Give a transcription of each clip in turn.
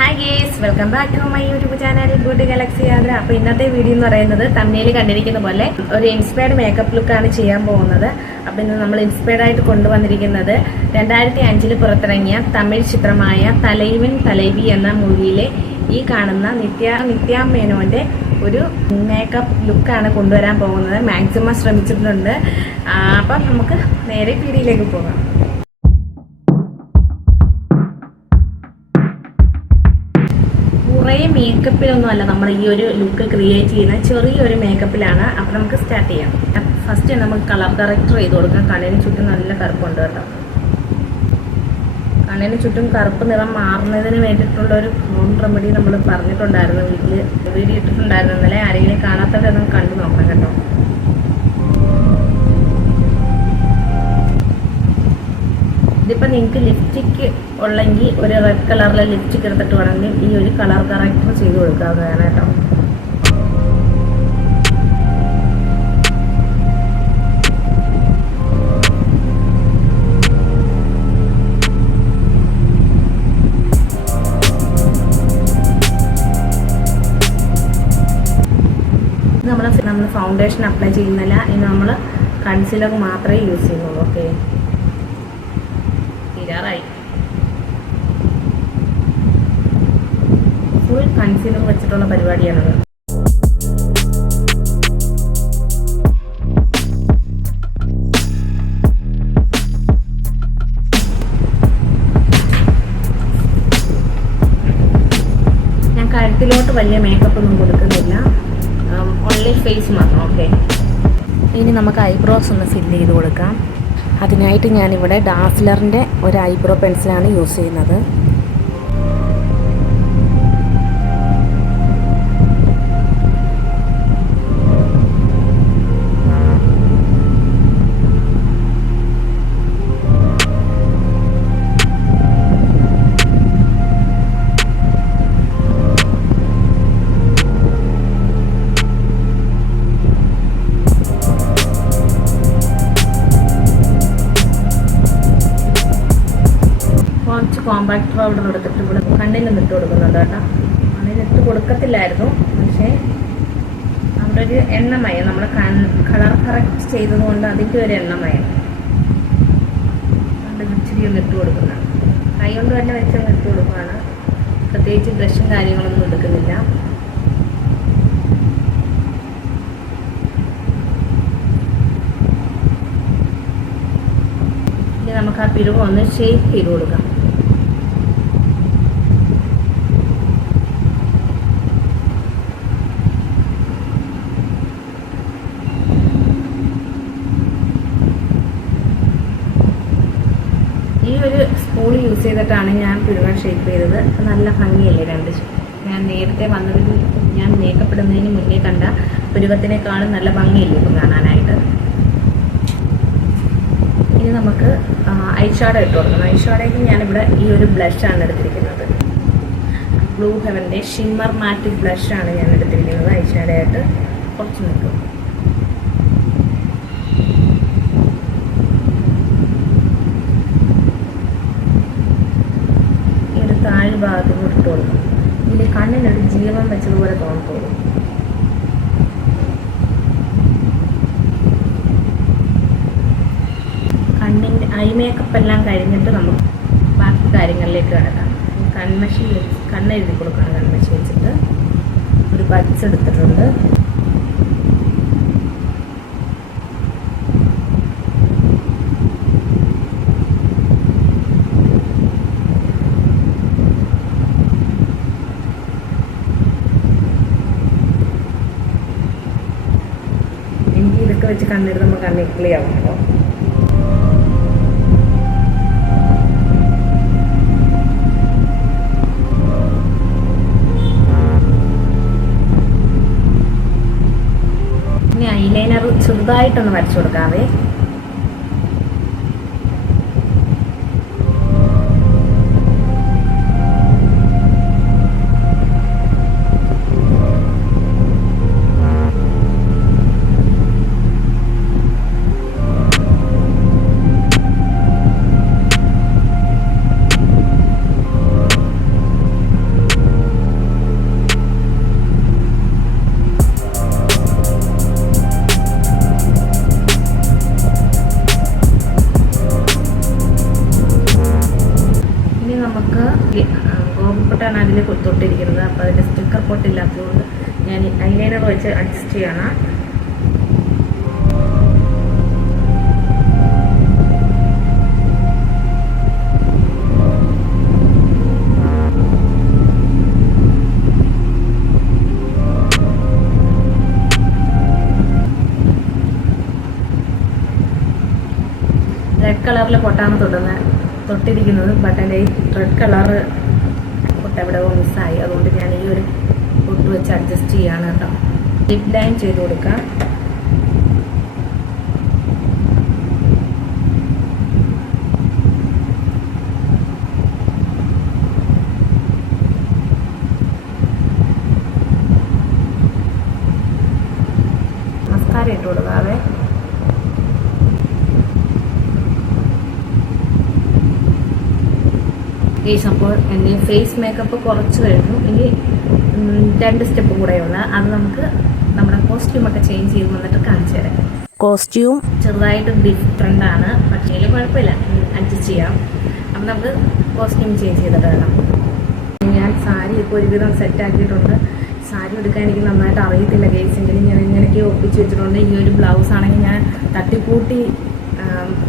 Hi guys welcome back to my YouTube channel good galaxy യാത്ര അപ്പൊ ഇന്നത്തെ video എന്ന് പറയുന്നത് തമ്മിൽ കണ്ടിരിക്കുന്ന പോലെ ഒരു ഇൻസ്പയർഡ് മേക്കപ്പ് ലുക്കാണ് ചെയ്യാൻ പോകുന്നത്. അപ്പൊ ഇന്ന് നമ്മൾ ഇൻസ്പയർഡ് ആയിട്ട് കൊണ്ടുവന്നിരിക്കുന്നത് രണ്ടായിരത്തി അഞ്ചിൽ പുറത്തിറങ്ങിയ തമിഴ് ചിത്രമായ തലൈവിൻ തലൈവി എന്ന മൂവിയിലെ ഈ കാണുന്ന നിത്യ നിത്യ മേനോന്റെ ഒരു മേക്കപ്പ് ലുക്കാണ് കൊണ്ടുവരാൻ പോകുന്നത്. മാക്സിമം ശ്രമിച്ചിട്ടുണ്ട്. അപ്പം നമുക്ക് നേരെ വീഡിയോയിലേക്ക് പോകാം. മേക്കപ്പിലൊന്നും അല്ല നമ്മൾ ഈ ഒരു ലുക്ക് ക്രിയേറ്റ് ചെയ്യുന്ന ചെറിയൊരു മേക്കപ്പിലാണ് അപ്പം നമുക്ക് സ്റ്റാർട്ട് ചെയ്യാം. ഫസ്റ്റ് നമ്മൾ കളർ കറക്റ്റർ ചെയ്ത് കൊടുക്കാം. കണ്ണിന് ചുറ്റും നല്ല കറുപ്പുണ്ട് കേട്ടോ. കണ്ണിന് ചുറ്റും കറുപ്പ് നിറം മാറുന്നതിന് വേണ്ടിയിട്ടുള്ള ഒരു ഹോം റെമഡി നമ്മൾ പറഞ്ഞിട്ടുണ്ടായിരുന്നു വീട്ടിൽ വീഡിയോ ഇട്ടിട്ടുണ്ടായിരുന്നു. ഇന്നലെ ആരെങ്കിലും കാണാത്തവരൊന്നും കണ്ടു നോക്കാം കേട്ടോ. ഇതിപ്പോൾ നിങ്ങൾക്ക് ലിപ്സ്റ്റിക്ക് ഉള്ളെങ്കിൽ ഒരു റെഡ് കളറിലെ ലിപ്സ്റ്റിക് എടുത്തിട്ട് വേണമെങ്കിൽ ഈ ഒരു കളർ കറക്റ്റർ ചെയ്ത് കൊടുക്കാവുന്നതാണ് കേട്ടോ. നമ്മൾ ഫൗണ്ടേഷൻ അപ്ലൈ ചെയ്യുന്നില്ല. ഇനി നമ്മൾ കൺസീലർ മാത്രമേ യൂസ് ചെയ്യുന്നുള്ളൂ. ഓക്കെ തീരാറായി. ഫുൾ കൺസീലർ വെച്ചിട്ടുള്ള പരിപാടിയാണത്. ഞാൻ കഴുത്തിലോട്ട് വലിയ മേക്കപ്പ് ഒന്നും കൊടുക്കുന്നില്ല. ഓൺലി ഫേസ് മാത്രം ഓക്കെ ഇനി നമുക്ക് ഐബ്രോസ് ഒന്ന് ഫിൽ ചെയ്ത് കൊടുക്കാം. അതിനായിട്ട് ഞാനിവിടെ ഡാസ്ലറിന്റെ ഒരു ഐബ്രോ പെൻസിലാണ് യൂസ് ചെയ്യുന്നത്. കോമ്പാക്ട് പൗഡർ എടുത്തിട്ട് ഇവിടെ കണ്ണിലൊന്നും ഇട്ട് കൊടുക്കുന്നുണ്ട് കേട്ടോ. കണ്ണിലിട്ട് കൊടുക്കത്തില്ലായിരുന്നു പക്ഷേ അവിടെ ഒരു എണ്ണമയം നമ്മൾ കളർ കറക്റ്റ് ചെയ്തതുകൊണ്ട് അതിന്റെ ഒരു എണ്ണമയം. അതുകൊണ്ട് ഇച്ചിരി ഒന്ന് ഇട്ട് കൊടുക്കുന്നതാണ് കൈ കൊണ്ട് തന്നെ വെച്ച് ഒന്ന് ഇട്ട് കൊടുക്കുകയാണ് പ്രത്യേകിച്ച് ബ്രഷും കാര്യങ്ങളൊന്നും എടുക്കുന്നില്ല. ഇനി നമുക്ക് ആ പിരിവ് ഒന്ന് ഷേപ്പ് ചെയ്ത് കൊടുക്കാം. ഒരു സ്പൂൺ യൂസ് ചെയ്തിട്ടാണ് ഞാൻ പുരുവൻ ഷേപ്പ് ചെയ്തത്. നല്ല ഭംഗിയല്ലേ രണ്ട് ഞാൻ നേരത്തെ വന്നതിന് ഞാൻ മേക്കപ്പെടുന്നതിന് മുന്നേ കണ്ട പുരുവത്തിനേക്കാളും നല്ല ഭംഗിയല്ലേ ഇപ്പം കാണാനായിട്ട്. ഇനി നമുക്ക് ഐഷാഡ ഇട്ട് കൊടുക്കണം. ഐഷാഡോയ്ക്ക് ഞാനിവിടെ ഈ ഒരു ബ്ലഷാണ് എടുത്തിരിക്കുന്നത്. ബ്ലൂ ഹെവന്റെ ഷിമ്മർ മാറ്റ് ബ്ലഷാണ് ഞാൻ എടുത്തിരിക്കുന്നത്. ഐഷാഡോ ആയിട്ട് കുറച്ച് നിൽക്കും ഈ ഒരു താഴ് ഭാഗത്ത് നിന്ന് ഇട്ട് കൊടുക്കും കണ്ണിനൊരു ജീവൻ വെച്ചതുപോലെ തോന്നത്തോളും. കണ്ണിന്റെ ഐ മേക്കപ്പ് എല്ലാം കഴിഞ്ഞിട്ട് നമുക്ക് ബാക്കി കാര്യങ്ങളിലേക്ക് കിടക്കാം. കൺമഷി കണ്ണെഴുതി കൊടുക്കണം കൺമഷി വെച്ചിട്ട്. ഒരു ബഡ്സ് എടുത്തിട്ടുണ്ട്. എനിക്ക് കണ്ണിട്ട് നമ്മൾ കണ്ണെഴുതുമ്പോൾ ക്ലിയർ ആവും കേട്ടോ ഇനി ഐലൈനർ ചെറുതായിട്ടൊന്ന് വരച്ചു കൊടുക്കാവേ. ആണ് അതിൽ തൊട്ടിരിക്കുന്നത്. അപ്പോൾ അതിന്റെ സ്റ്റിക്കർ പൊട്ടില്ലാത്തതുകൊണ്ട് ഞാൻ ഐലൈനർ വെച്ച് അഡ്ജസ്റ്റ് ചെയ്യണം. റെഡ് കളറിൽ പൊട്ടാണ് തൊടുന്നത് തൊട്ടിരിക്കുന്നത് ബട്ടന്റെ റെഡ് കളറ് പൊട്ട് എവിടെ മിസ്സായി അതുകൊണ്ട് ഞാൻ ഈ ഒരു പൊട്ട് വെച്ച് അഡ്ജസ്റ്റ് ചെയ്യാണ് കേട്ടോ. ലിപ് ലൈൻ ചെയ്ത് കൊടുക്കാം മസ്കാര ഇട്ട് കൊടുക്കാവേ ഗേസ് അപ്പോൾ എന്റെ ഫേസ് മേക്കപ്പ് കുറച്ച് കഴിഞ്ഞു. ഇനി രണ്ട് സ്റ്റെപ്പ് കൂടെയുള്ള. അത് നമുക്ക് നമ്മുടെ കോസ്റ്റ്യൂം ഒക്കെ ചേഞ്ച് ചെയ്ത് വന്നിട്ട് കാണിച്ചു തരാം. കോസ്റ്റ്യൂം ചെറുതായിട്ട് ഡിഫറെന്റ് ആണ്. പക്ഷേ കുഴപ്പമില്ല. അഡ്ജസ്റ്റ് ചെയ്യാം. അപ്പം നമുക്ക് കോസ്റ്റ്യൂം ചേഞ്ച് ചെയ്തിട്ട് വരാം. ഞാൻ സാരി ഇപ്പോൾ ഒരുവിധം സെറ്റ് ആക്കിയിട്ടുണ്ട്. സാരി എടുക്കാൻ എനിക്ക് നന്നായിട്ട് അറിയത്തില്ല ഗേസിന്റെ ഞാൻ ഇങ്ങനെയൊക്കെ ഒപ്പിച്ച് വെച്ചിട്ടുണ്ട്. ഈ ഒരു ബ്ലൗസ് ആണെങ്കിൽ ഞാൻ തട്ടിക്കൂട്ടി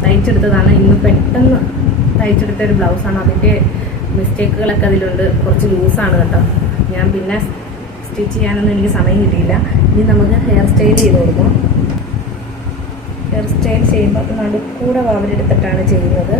തയ്ച്ചെടുത്തതാണ്. ഇന്ന് പെട്ടെന്ന് തയ്ച്ചെടുത്ത ഒരു ബ്ലൗസാണ് അതിന്റെ മിസ്റ്റേക്കുകളൊക്കെ അതിലുണ്ട്. കുറച്ച് ലൂസാണ് കേട്ടോ. ഞാൻ പിന്നെ സ്റ്റിച്ച് ചെയ്യാനൊന്നും എനിക്ക് സമയം കിട്ടിയില്ല. ഇനി നമുക്ക് ഹെയർ സ്റ്റൈൽ ചെയ്ത് കൊടുക്കാം. ഹെയർ സ്റ്റൈൽ ചെയ്യുമ്പോൾ നടുക്കൂടെ വാവരെടുത്തിട്ടാണ് ചെയ്യുന്നത്.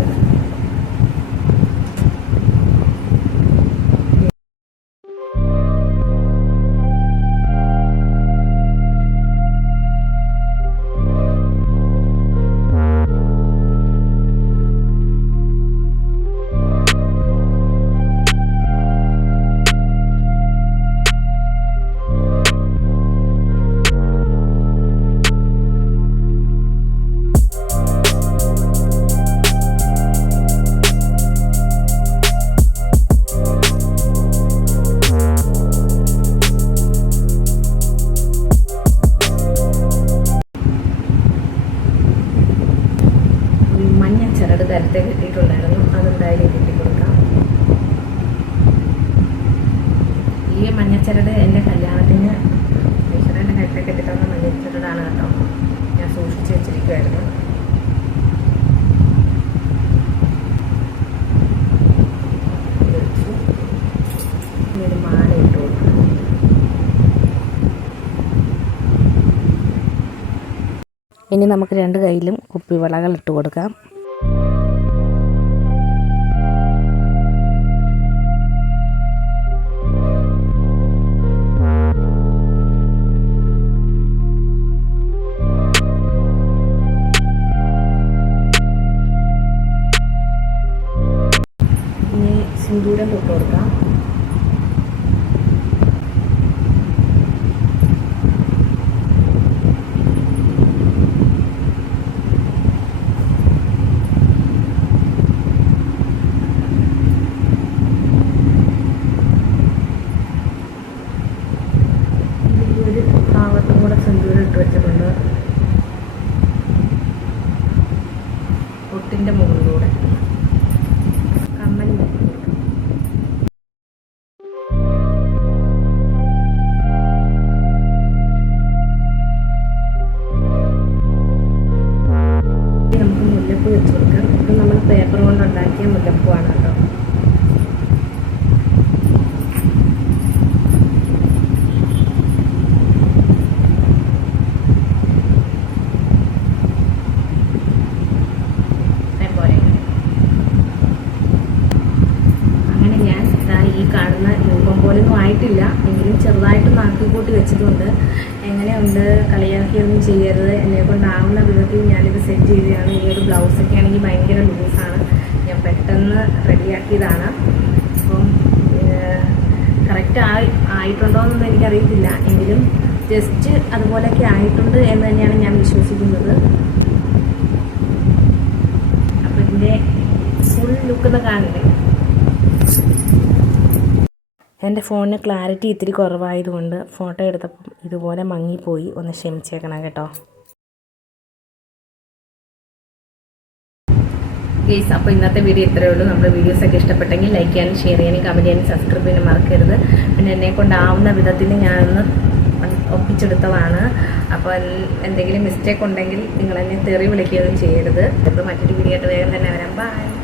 മഞ്ഞച്ചരടാണ് കേട്ടോ. ഞാൻ സൂക്ഷിച്ച് വെച്ചിരിക്കുമായിരുന്നു ഇനി നമുക്ക് രണ്ട് കയ്യിലും കുപ്പിവളകൾ ഇട്ട് കൊടുക്കാം. വെച്ച് കൊടുക്കാം ഇത് നമ്മൾ പേപ്പർ കൊണ്ട് ഉണ്ടാക്കിയ മുല്ലപ്പൂവാണ് കേട്ടോ. ഈ കാണുന്ന പോലൊന്നും ആയിട്ടില്ല. എങ്കിലും ചെറുതായിട്ട് നാക്കിക്കൂട്ടി വെച്ചിട്ടുണ്ട്. എങ്ങനെയുണ്ട്? കളിയാക്കിയൊന്നും ചെയ്യരുത്. എന്നെ കൊണ്ടാവുന്ന വിധത്തിൽ ഞാനിത് സെറ്റ് ചെയ്തതാണ്. ഈ ഒരു ബ്ലൗസൊക്കെ ആണെങ്കിൽ ഭയങ്കര ലൂസാണ് ഞാൻ പെട്ടെന്ന് റെഡിയാക്കിയതാണ് അപ്പം കറക്റ്റ് ആയി ആയിട്ടുണ്ടോ എന്നൊന്നും എനിക്കറിയത്തില്ല. എങ്കിലും ജസ്റ്റ് അതുപോലെയൊക്കെ ആയിട്ടുണ്ട് എന്ന് തന്നെയാണ് ഞാൻ വിശ്വസിക്കുന്നത്. അപ്പം ഇതിന്റെ ഫുൾ ലുക്ക് ഒന്ന് കാണണ്ടേ എന്റെ ഫോണിന് ക്ലാരിറ്റി ഇത്തിരി കുറവായതുകൊണ്ട് ഫോട്ടോ എടുത്തപ്പം ഇതുപോലെ മങ്ങിപ്പോയി. ഒന്ന് ക്ഷമിച്ചേക്കണം കേട്ടോ. ഗെയ്സ് അപ്പോൾ ഇന്നത്തെ വീഡിയോ ഇത്രയേ ഉള്ളൂ. നമ്മുടെ വീഡിയോസ് ഒക്കെ ഇഷ്ടപ്പെട്ടെങ്കിൽ ലൈക്ക് ചെയ്യാനും ഷെയർ ചെയ്യാനും കമന്റ് ചെയ്യാനും സബ്സ്ക്രൈബ് ചെയ്യാനും മറക്കരുത്. പിന്നെ എന്നെ കൊണ്ടാവുന്ന വിധത്തിൽ ഞാനൊന്ന് ഒപ്പിച്ചെടുത്തതാണ്. അപ്പോൾ എന്തെങ്കിലും മിസ്റ്റേക്ക് ഉണ്ടെങ്കിൽ നിങ്ങൾ എന്നെ തെറി വിളിക്കുകയൊന്നും ചെയ്യരുത്. അപ്പോൾ മറ്റൊരു വീഡിയോ ആയിട്ട് വേഗം തന്നെ വരാം. ബൈ